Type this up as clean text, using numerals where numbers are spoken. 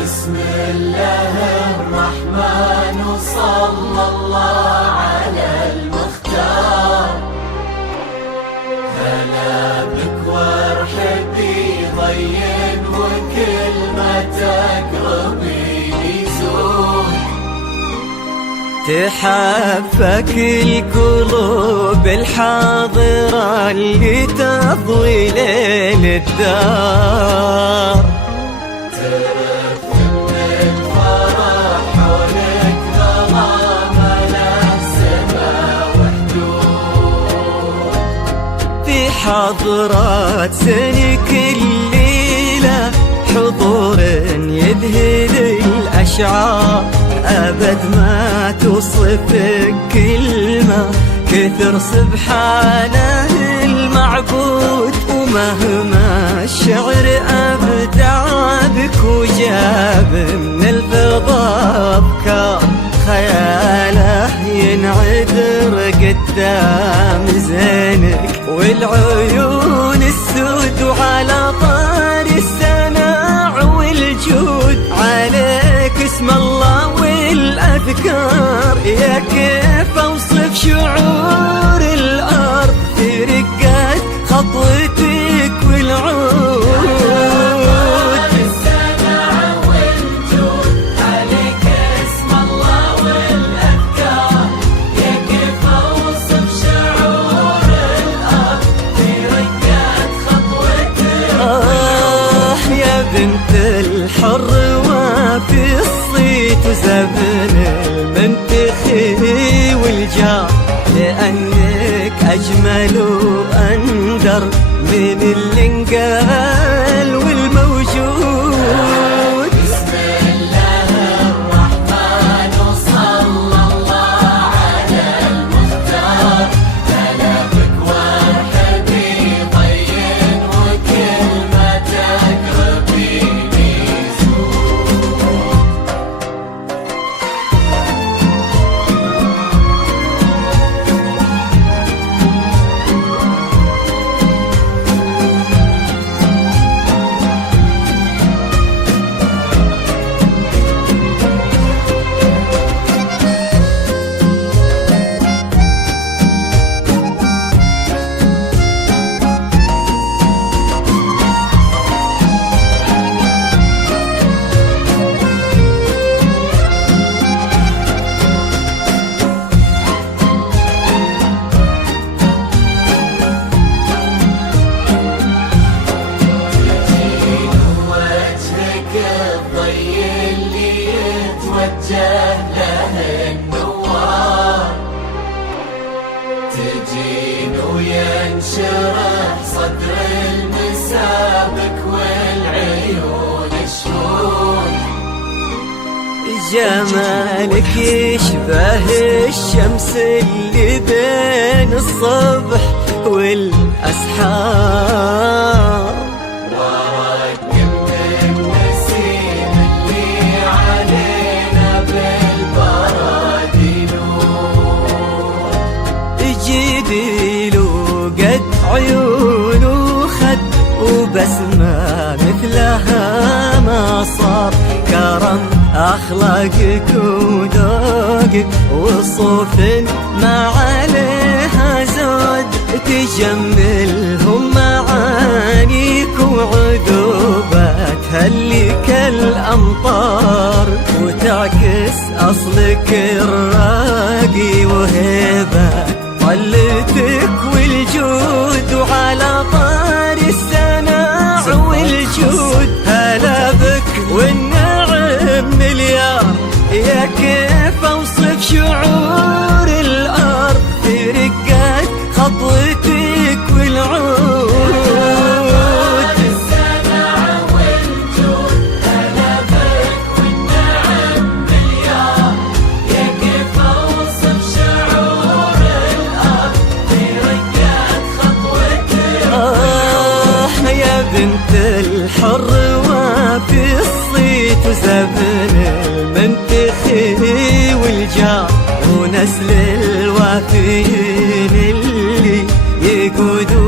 بسم الله الرحمن وصلى الله على المختار. هلا بك وارحبي ضين وكل ما تقربي يزول. تحفك القلوب الحاضرة اللي تضوي ليل الدار. حضرات سنك الليلة حضور يذهل الأشعار. أبد ما توصفك كلمة كثر سبحانه المعبود. ومهما الشعر أبدع بك وجاب من الفضاء أفكار، خياله ينعذر قدام زينك والعيون السود. وعلى طار السماع والجود عليك اسم الله والأذكار. يا كيف أوصف شعور الأرض في رقات خطوتك والعود. بنت الحر وفي الصيت وزبن المنتخي والجار، لأنك أجمل وأندر من اللي انقال والموجود. بسم الله الرحمن وصلى الله على المختار. هلا بك وارحبي ضين وكل ما تقربي له النوار. تجين وينشرح صدر المسابك والعيون الشهود. جمالك يشبه الشمس اللي بين الصبح والأسحار. بسمة مثلها ما صار، كرم أخلاقك وذوقك وصوف ما عليها زود، تجملهم معانيك وعذوباتها اللي كالأمطار، وتعكس أصلك الراقي وهيبة طلتك والجود، وعلى طار السناع والجود هلا بك والنعم مليار. يا كيف اوصف شعور الارض في رقات خطوتك والعود، السماع والجود هلا بك والنعم مليار. يا كيف اوصف شعور الارض في رقات خطوتك يا بنت الحر وفي الصيت وزبن المنتخي والجار، ونسل الوافيين اللي يقودون